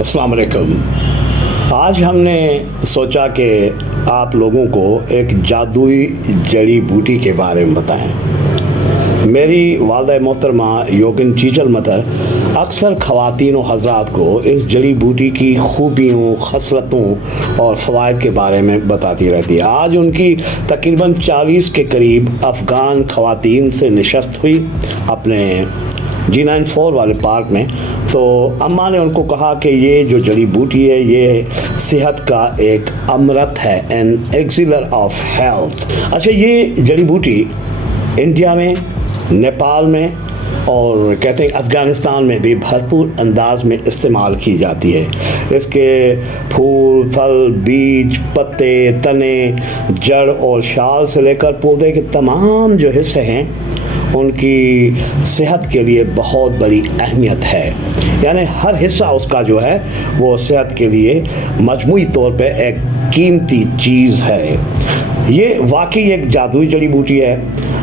अस्सलाम वालेकुम। आज हमने सोचा कि आप लोगों को एक जादुई जड़ी बूटी के बारे में बताएं। मेरी वालिदा मोहतरमा योगिन चीचल मदर अक्सर ख़वातीन व हज़रात को इस जड़ी बूटी की खूबियों, खसलतों और फ़वाइद के बारे में बताती रहती है। आज उनकी तकरीबन 40 के करीब अफ़गान ख़वातीन से नशस्त हुई अपने G94 वाले पार्क में। तो अम्मा ने उनको कहा कि ये जो जड़ी बूटी है ये सेहत का एक अमृत है, एन एक्सिलर ऑफ हेल्थ। अच्छा, ये जड़ी बूटी इंडिया में, नेपाल में और कहते हैं अफ़गानिस्तान में भी भरपूर अंदाज में इस्तेमाल की जाती है। इसके फूल, फल, बीज, पत्ते, तने, जड़ और शाल से लेकर पौधे के तमाम जो हिस्से हैं उनकी सेहत के लिए बहुत बड़ी अहमियत है। यानी हर हिस्सा उसका जो है वो सेहत के लिए मजमूई तौर पे एक कीमती चीज़ है। ये वाकई एक जादुई जड़ी बूटी है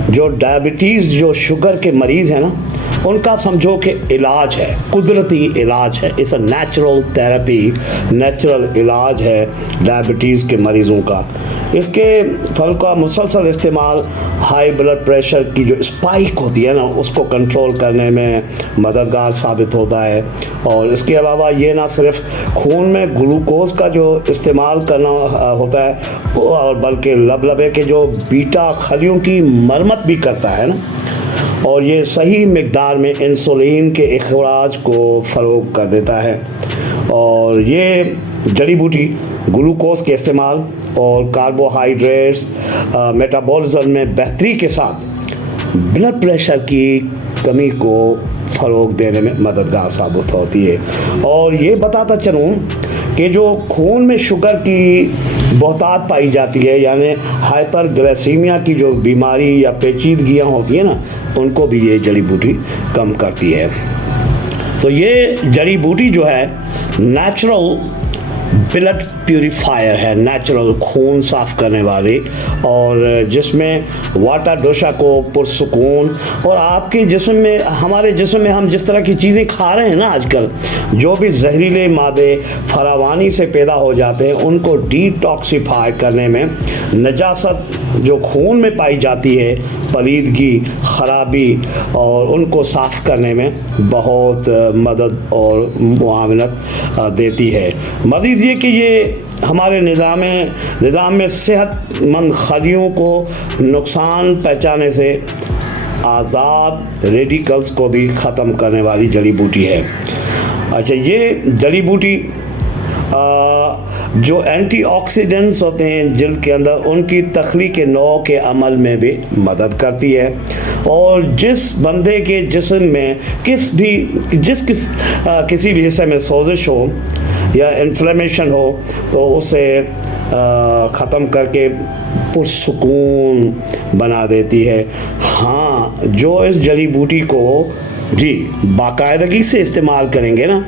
जो डायबिटीज़, जो शुगर के मरीज़ हैं ना, उनका समझो कि इलाज है, कुदरती इलाज है। इस नेचुरल थेरेपी, नेचुरल इलाज है डायबिटीज़ के मरीज़ों का। इसके फल का मुसलसल इस्तेमाल हाई ब्लड प्रेशर की जो स्पाइक होती है ना उसको कंट्रोल करने में मददगार साबित होता है। और इसके अलावा ये ना सिर्फ खून में ग्लूकोज का जो इस्तेमाल करना होता है और बल्कि लबलबे के जो बीटा खलियों की मरम्मत भी करता है ना, और ये सही मिकदार में इंसुलिन के इखराज को फ़रोग़ कर देता है। और ये जड़ी बूटी ग्लूकोज के इस्तेमाल और कार्बोहाइड्रेट्स मेटाबॉलिज्म में बेहतरी के साथ ब्लड प्रेशर की कमी को फ़रोग़ देने में मददगार साबित होती है। और ये बताता चलूँ कि जो खून में शुगर की बहुतात पाई जाती है, यानी हाइपरग्लाइसीमिया की जो बीमारी या पेचीदगियाँ होती हैं ना, उनको भी ये जड़ी बूटी कम करती है। तो ये जड़ी बूटी जो है नेचुरल ब्लड प्यूरीफायर है, नेचुरल खून साफ़ करने वाली, और जिसमें वाटर डोशा को पुरसुकून और आपके जिस्म में, हमारे जिस्म में हम जिस तरह की चीज़ें खा रहे हैं ना आजकल, जो भी जहरीले मादे फरावानी से पैदा हो जाते हैं उनको डिटॉक्सिफाई करने में, नजासत जो खून में पाई जाती है, पलीदगी, ख़राबी, और उनको साफ़ करने में बहुत मदद और मुआवनत देती है। मज़ीद ये कि ये हमारे निज़ाम में सेहतमंद खलियों को नुकसान पहुँचाने से आज़ाद रेडिकल्स को भी ख़त्म करने वाली जड़ी बूटी है। अच्छा, ये जड़ी बूटी जो एंटीऑक्सीडेंट्स होते हैं जिल्द के अंदर, उनकी तख्लीक नौ के अमल में भी मदद करती है। और जिस बंदे के जिस्म में किसी भी हिस्से में सोजिश हो या इन्फ्लेमेशन हो तो उसे ख़त्म करके पुरसुकून बना देती है। हाँ, जो इस जड़ी बूटी को जी बाकायदगी से इस्तेमाल करेंगे ना,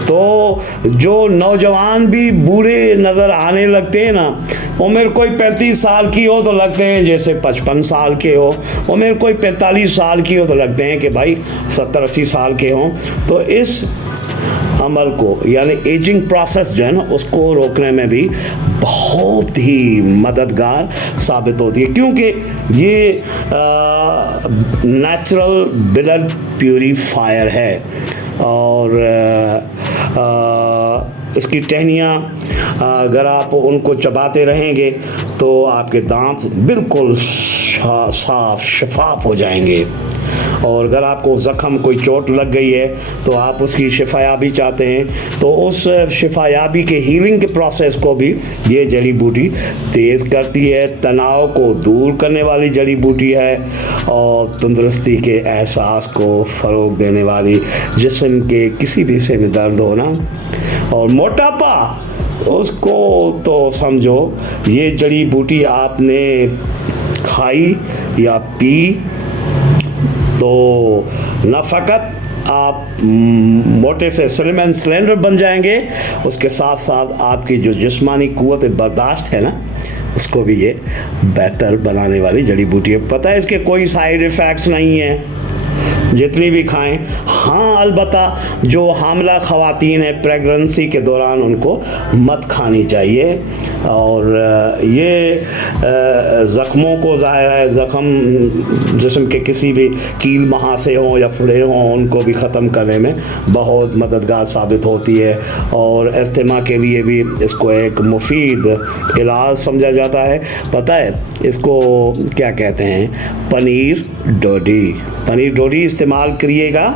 तो जो नौजवान भी बूढ़े नज़र आने लगते हैं ना, उम्र कोई 35 साल की हो तो लगते हैं जैसे 55 साल के हो, उम्र कोई 45 साल की हो तो लगते हैं कि भाई 70-80 साल के हों। तो इस अमल को, यानी एजिंग प्रोसेस जो है ना, उसको रोकने में भी बहुत ही मददगार साबित होती है, क्योंकि ये नेचुरल ब्लड प्यूरीफायर है। और इसकी टहनियाँ अगर आप उनको चबाते रहेंगे तो आपके दांत बिल्कुल साफ शफाफ हो जाएंगे। और अगर आपको ज़ख़म, कोई चोट लग गई है तो आप उसकी शिफायाबी चाहते हैं तो उस शिफायाबी के हीलिंग के प्रोसेस को भी ये जड़ी बूटी तेज़ करती है। तनाव को दूर करने वाली जड़ी बूटी है और तंदुरुस्ती के एहसास को फ़रोग़ देने वाली, जिस्म के किसी भी हिस्से में दर्द होना और मोटापा, उसको तो समझो ये जड़ी बूटी आपने खाई या पी तो न फ़कत आप मोटे से स्लिम एंड स्लेंडर बन जाएंगे, उसके साथ साथ आपकी जो जिस्मानी क़ुव्वत बर्दाश्त है ना, उसको भी ये बेहतर बनाने वाली जड़ी बूटी है। पता है इसके कोई साइड इफ़ेक्ट्स नहीं है, जितनी भी खाएं। हाँ, अलबत्ता जो हामला ख़वातीन हैं प्रेगनेंसी के दौरान उनको मत खानी चाहिए। और ये ज़ख्मों को, ज़ाहिर है ज़ख्म जिस्म के किसी भी कील महासे हों या फुड़े हों उनको भी ख़त्म करने में बहुत मददगार साबित होती है। और अस्थमा के लिए भी इसको एक मुफीद इलाज समझा जाता है। पता है इसको क्या कहते हैं? पनीर डोडी। पनीर डोडी इस्तेमाल करिएगा।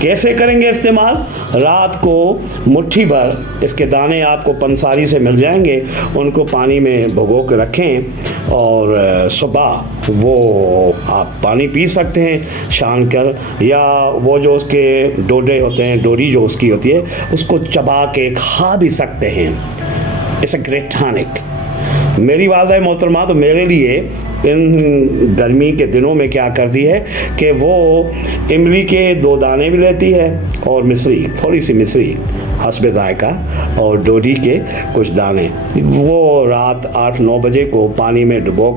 कैसे करेंगे इस्तेमाल? रात को मुट्ठी भर इसके दाने आपको पंसारी से मिल जाएंगे, उनको पानी में भिगो के रखें और सुबह वो आप पानी पी सकते हैं छान कर, या वो जो उसके डोडे होते हैं, डोरी जो उसकी होती है, उसको चबा के खा भी सकते हैं। It's a great tonic. मेरी वालिदा मोहतरमा तो मेरे लिए इन गर्मी के दिनों में क्या करती है कि वो इमली के 2 दाने भी लेती है और मिश्री, थोड़ी सी मिश्री हस्बे ज़ायका, और डोडी के कुछ दाने, वो रात 8-9 बजे को पानी में भिगो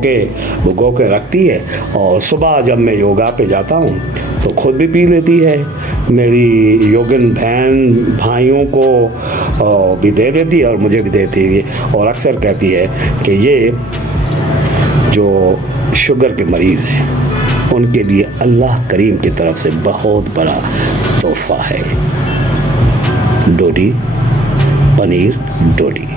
के रखती है और सुबह जब मैं योगा पे जाता हूँ तो खुद भी पी लेती है। मेरी योगिन बहन भाइयों को भी दे देती है और मुझे भी देती है, और अक्सर कहती है कि ये जो शुगर के मरीज़ हैं उनके लिए अल्लाह करीम की तरफ से बहुत बड़ा तोहफ़ा है। डोडी, पनीर डोडी।